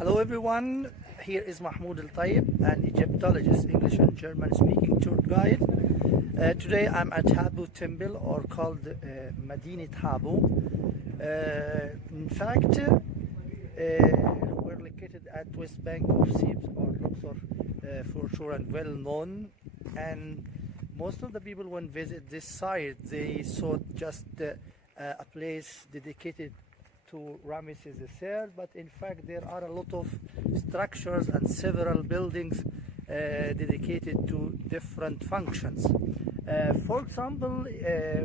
Hello everyone, here is Mahmoud Al-Tayyib, an Egyptologist, English and German speaking tour guide. Today I'm at Habu Temple, or called Madient Habu. In fact, we're located at West Bank of Thebes, or Luxor for sure, and well known. And most of the people when visit this site, they saw just a place dedicated to Ramesses III, but in fact there are a lot of structures and several buildings dedicated to different functions. For example,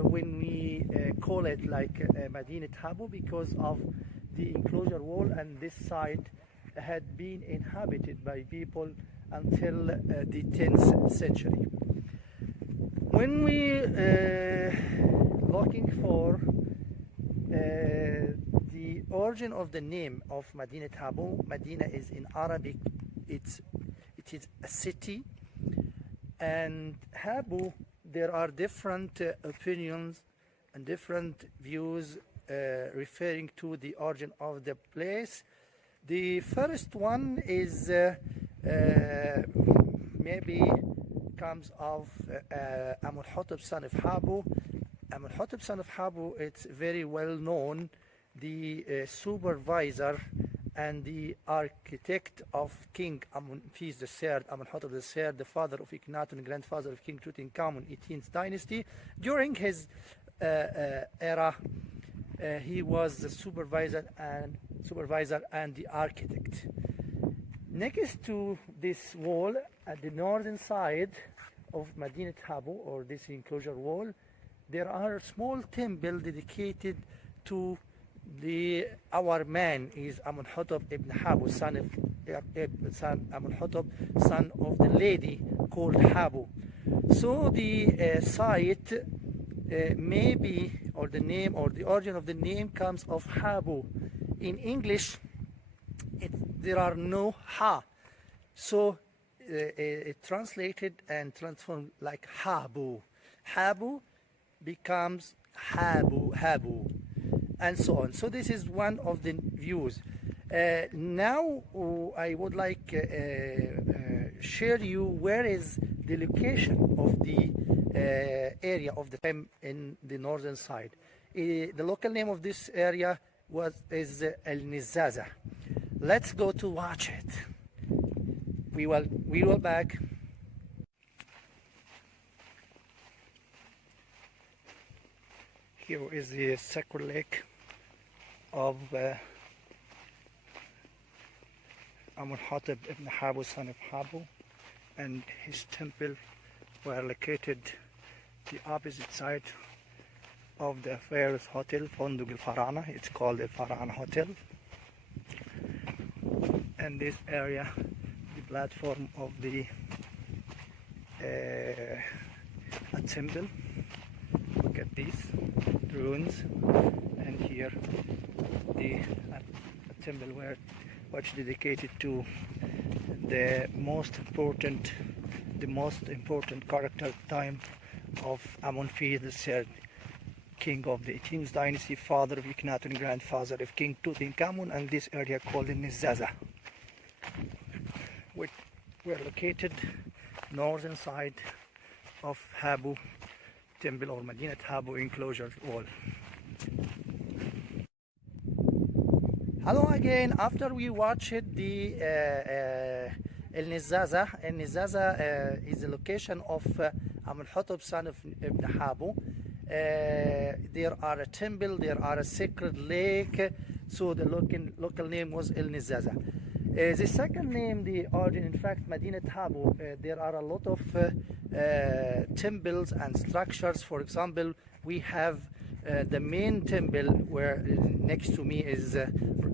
when we call it like Madient Habu because of the enclosure wall, and this site had been inhabited by people until the 10th century. When we looking for the origin of the name of Madient Habu, Medina is in Arabic, it is a city, and Habu, there are different opinions and different views referring to the origin of the place. The first one is maybe comes of Amenhotep, son of Habu. Amenhotep, son of Habu, it's very well known, the supervisor and the architect of King Amenphis III, Amenhotep III, the father of Akhenaten, grandfather of King Tutankhamun, 18th dynasty. During his era, he was the supervisor and the architect. Next to this wall, at the northern side of Madient Habu, or this enclosure wall, there are small temple dedicated to our man is Amenhotep ibn Habu, son of Amenhotep, son of the lady called Habu. So the site maybe, or the name, or the origin of the name comes of Habu. In English, there are no ha, so it translated and transformed like Habu. Habu becomes Habu, and so on. So this is one of the views. Now I would like share you where is the location of the area of the temple in the northern side. The local name of this area is El Nizaza. Let's go to watch it. We will back. Here is the sacred lake of Amenhotep ibn Habu, son of Habu, and his temple were located the opposite side of the famous hotel, Fonduk al-Farana. It's called the Farana Hotel. And this area, the platform of the a temple. Look at these ruins, and here the temple which dedicated to the most important character time of Amenphis III, king of the 18th dynasty, father of Akhenaten, grandfather of King Tutankhamun, and this area called the Nizaza, which were located northern side of Habu temple, or Madient Habu enclosure wall. Hello again. After we watched the El Nizaza, is the location of Amenhotep, son of Ibn Habu. There are a temple, there are a sacred lake, so the local name was El Nizaza. The second name, the origin, in fact, Madient Habu, there are a lot of temples and structures. For example, we have the main temple where next to me is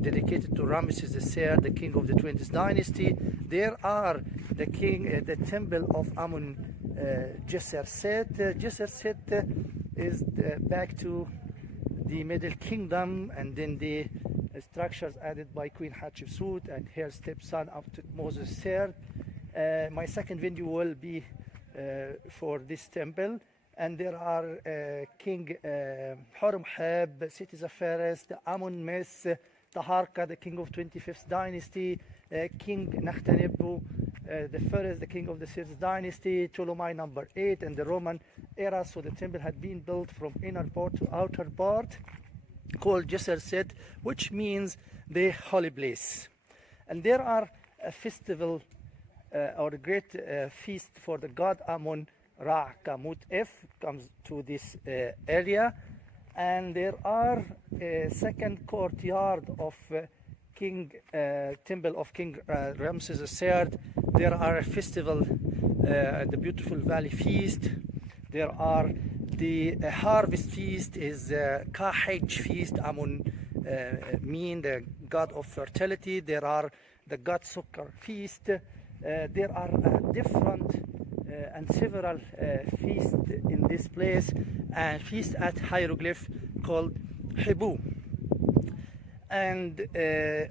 dedicated to Ramesses III, the king of the 20th dynasty. There are the temple of Amun Djeser Set. Djeser Set is back to the Middle Kingdom, and then the structures added by Queen Hatshepsut and her stepson Moses III. My second video will be for this temple, and there are King Horemheb, Seti the First, Amun Mes, Taharqa, the king of 25th dynasty, King Nakhtanebu, the king of the 6th dynasty, Ptolemy number 8 in the Roman era. So the temple had been built from inner part to outer part, called Jisr Set, which means the holy place. And there are a festival or a great feast for the god Amun Ra Kamut F comes to this area. And there are a second courtyard of temple of King Ramses III. There are a festival, the Beautiful Valley Feast. There are the harvest feast is Kahej feast. Amun mean the god of fertility. There are the god Sukkar feast. There are different and several feasts in this place, and feast at hieroglyph called Habu. And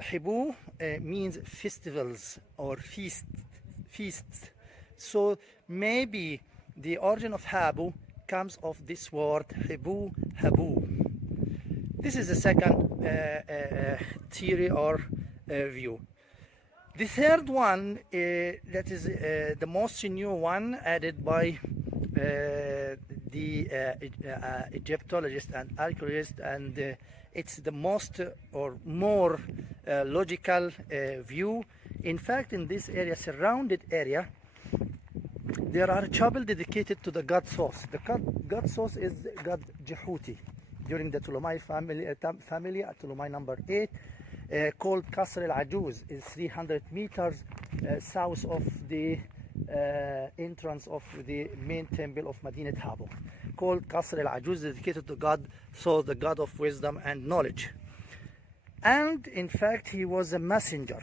Habu means festivals or feasts. So maybe the origin of Habu comes of this word Habu. This is the second theory or view. The third one, that is the most new one added by the Egyptologist and archaeologist, and it's the most or more logical view. In fact, in this area, surrounded area, there are chapels dedicated to the god Sos. The god Sos is god Jehuti during the Ptolemy family at Ptolemy number 8. Called Qasr al-Ajuz, is 300 meters south of the entrance of the main temple of Madient Habu, called Qasr al-Ajuz, dedicated to God, so the God of wisdom and knowledge. And in fact, he was a messenger.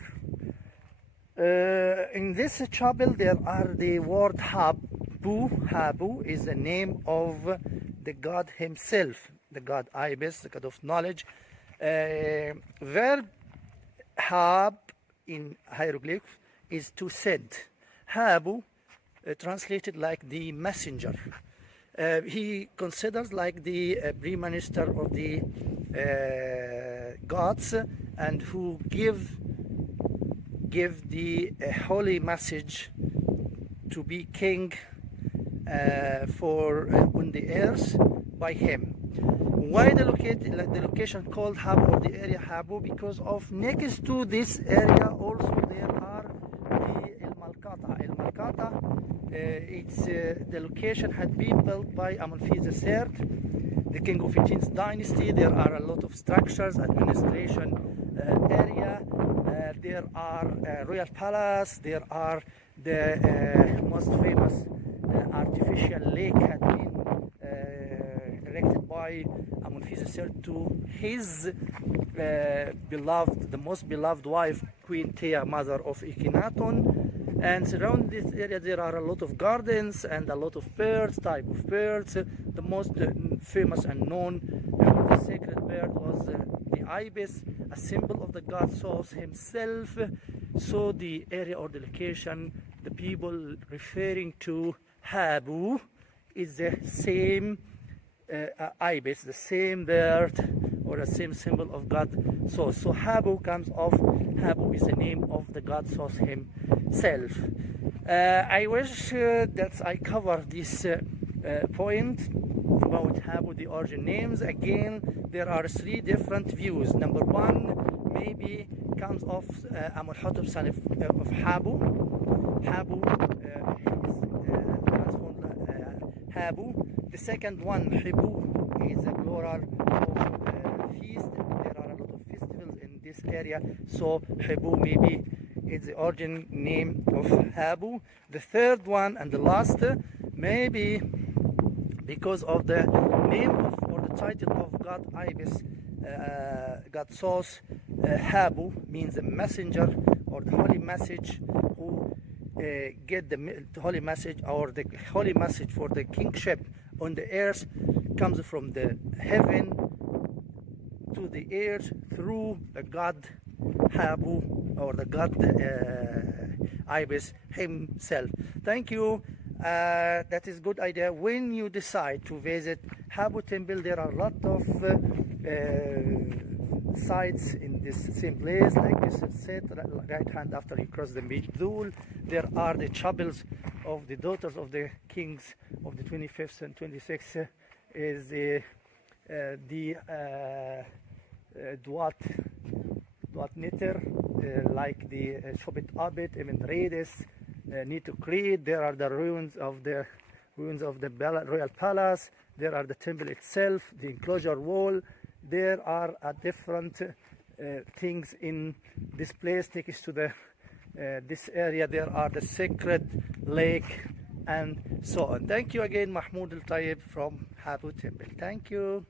In this chapel, there are the word Habu. Habu is the name of the God himself, the God Ibis, the God of knowledge. Verb Hab in hieroglyph is to send. Habu translated like the messenger. He considers like the prime minister of the gods, and who give the holy message to be king for on the earth by him. Why the location called Habu, or the area Habu? Because of next to this area also there are the El Malkata. It's the location had been built by Amunfis III, the king of 15th dynasty. There are a lot of structures, administration area. There are royal palace. There are the most famous artificial lake had been erected by Amunfis III to his beloved, the most beloved wife, Queen Thea, mother of Akhenaton. And surrounding this area there are a lot of gardens and a lot of birds, type of birds. The most famous and known sacred bird was the ibis, a symbol of the god Sos himself. So the area or the location, the people referring to Habu is the same ibis, the same bird or the same symbol of God Sos. So Habu comes of, Habu is the name of the god Sos himself. I wish that I cover this point about Habu, the origin names. Again, there are three different views. Number one, maybe comes of Amunhotep son of Habu. Habu is transformed Habu. The second one, Habu, is a plural of feast. There are a lot of festivals in this area, so Habu maybe is the origin name of Habu. The third one and the last, maybe because of the name of or the title of God Ibis, God Sos. Habu means the messenger or the holy message who get the holy message, or the holy message for the kingship on the earth comes from the heaven to the earth through the god Habu, or the god Ibis himself. Thank you. That is good idea. When you decide to visit Habu temple, there are a lot of sites in this same place, like this is said, right hand after you cross the Mijdul. There are the chapels of the daughters of the kings of the 25th and 26th, is the Duat Nitter, like the Shobit Abit, Ibn Redis, Nitu Creed. There are the ruins of the royal palace. There are the temple itself, the enclosure wall. There are different things in this place next to the this area. There are the sacred lake and so on. Thank you again, Mahmoud Al Tayyib from Habu Temple. Thank you.